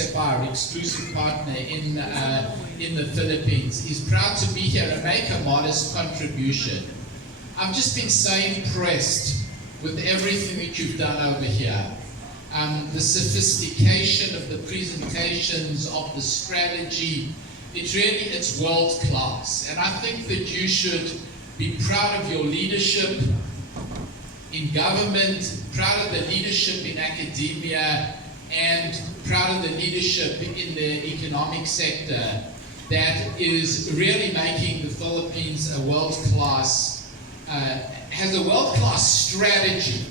UNICEF, our exclusive partner in the Philippines, is proud to be here and make a modest contribution. I've just been so impressed with everything that you've done over here. The sophistication of the presentations, of the strategy, it's world class. And I think that you should be proud of your leadership in government, proud of the leadership in academia, and proud of the leadership in the economic sector that is really making the Philippines a world-class, has a world-class strategy.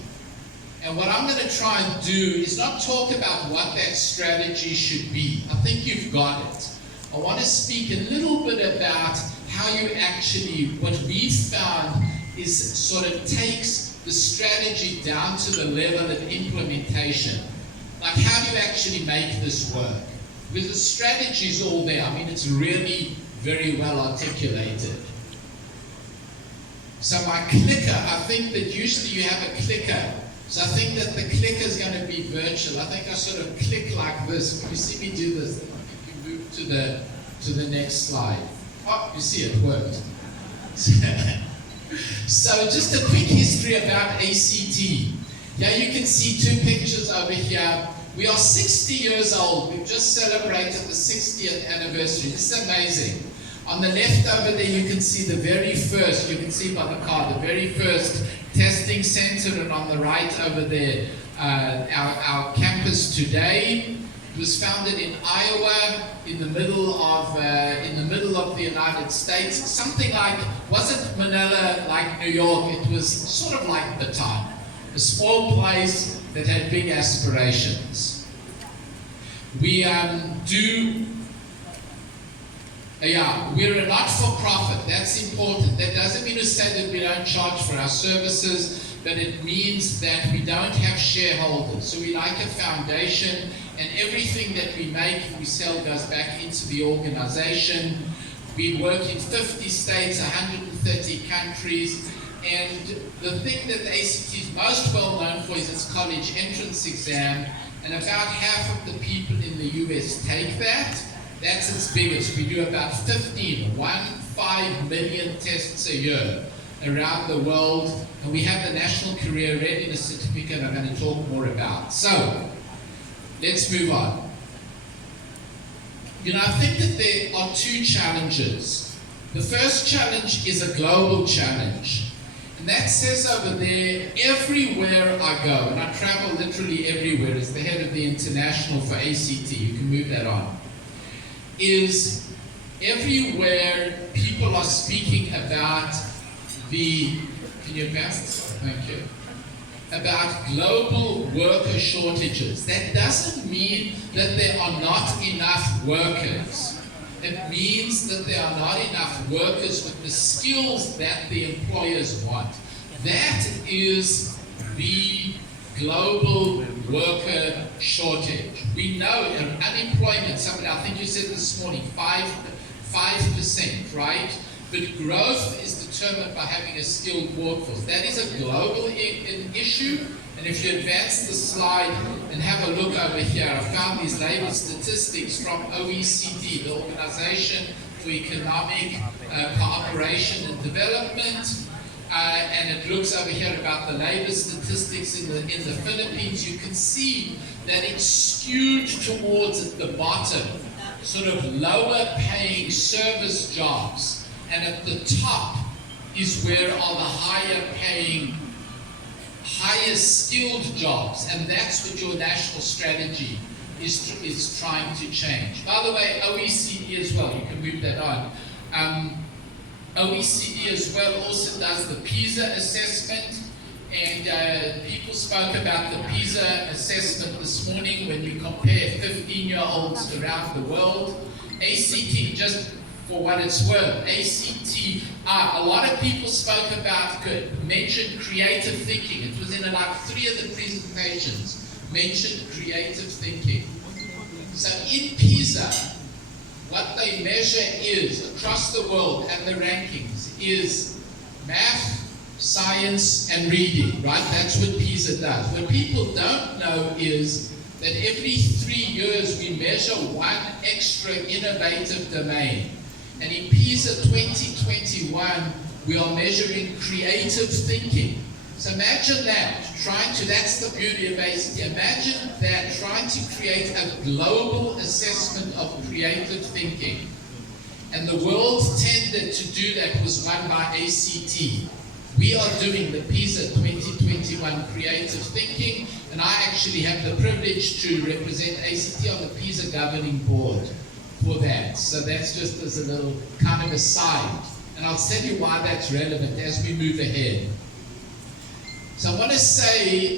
And what I'm going to try and do is not talk about what that strategy should be. I think you've got it. I want to speak a little bit about how you actually, what we've found is sort of takes the strategy down to the level of implementation. Like, how do you actually make this work? Because the strategy is all there. I mean, it's really very well articulated. So my clicker, I think that usually you have a clicker. So I think that the clicker is going to be virtual. I think I sort of click like this. When you see me do this, then I think you move to the next slide. Oh, you see it worked. So just a quick history about ACT. Yeah, you can see two pictures over here. We are 60 years old. We've just celebrated the 60th anniversary. This is amazing. On the left over there, you can see the very first, you can see by the card, the very first testing center, and on the right over there, our campus today. It was founded in Iowa, in the middle of the United States. Something like, wasn't Manila like New York? It was sort of like Bataan, a small place that had big aspirations. We we're a not-for-profit. That's important. That doesn't mean to say that we don't charge for our services, but it means that we don't have shareholders. So we like a foundation, and everything that we make and we sell goes back into the organization. We work in 50 states, 130 countries, and the thing that the ACT is most well known for is its college entrance exam, and about half of the people in the US take that. That's its biggest. We do about 15 million tests a year around the world, and we have the National Career Readiness Certificate I'm going to talk more about. So, let's move on. You know, I think that there are two challenges. The first challenge is a global challenge. And that says over there, everywhere I go, and I travel literally everywhere as the head of the International for ACT, you can move that on, is everywhere people are speaking about can you advance this? Thank you. About global worker shortages. That doesn't mean that there are not enough workers. It means that there are not enough workers with the skills that the employers want. That is the global worker shortage. We know unemployment, I think you said this morning, 5%, right? But growth is determined by having a skilled workforce. That is a global issue. And if you advance the slide and have a look over here, I found these labor statistics from OECD, the Organization for Economic Cooperation and Development. And it looks over here about the labor statistics in the Philippines. You can see that it's skewed towards at the bottom, sort of lower paying service jobs. And at the top is where are the higher paying, higher skilled jobs. And that's what your national strategy is trying to change. By the way, OECD as well, you can move that on. OECD as well also does the PISA assessment, and people spoke about the PISA assessment this morning when you compare 15-year-olds around the world. ACT, just for what it's worth, ACT, a lot of people spoke about, mentioned creative thinking. It was in like 3 of the presentations, mentioned creative thinking. So in PISA, what they measure is, across the world and the rankings, is math, science, and reading, right? That's what PISA does. What people don't know is that every 3 years we measure one extra innovative domain. And in PISA 2021, we are measuring creative thinking. So imagine that, that's the beauty of ACT. Imagine that, trying to create a global assessment of creative thinking. And the world tender to do that was won by ACT. We are doing the PISA 2021 creative thinking, and I actually have the privilege to represent ACT on the PISA governing board for that. So that's just as a little kind of aside. And I'll tell you why that's relevant as we move ahead. So I want to say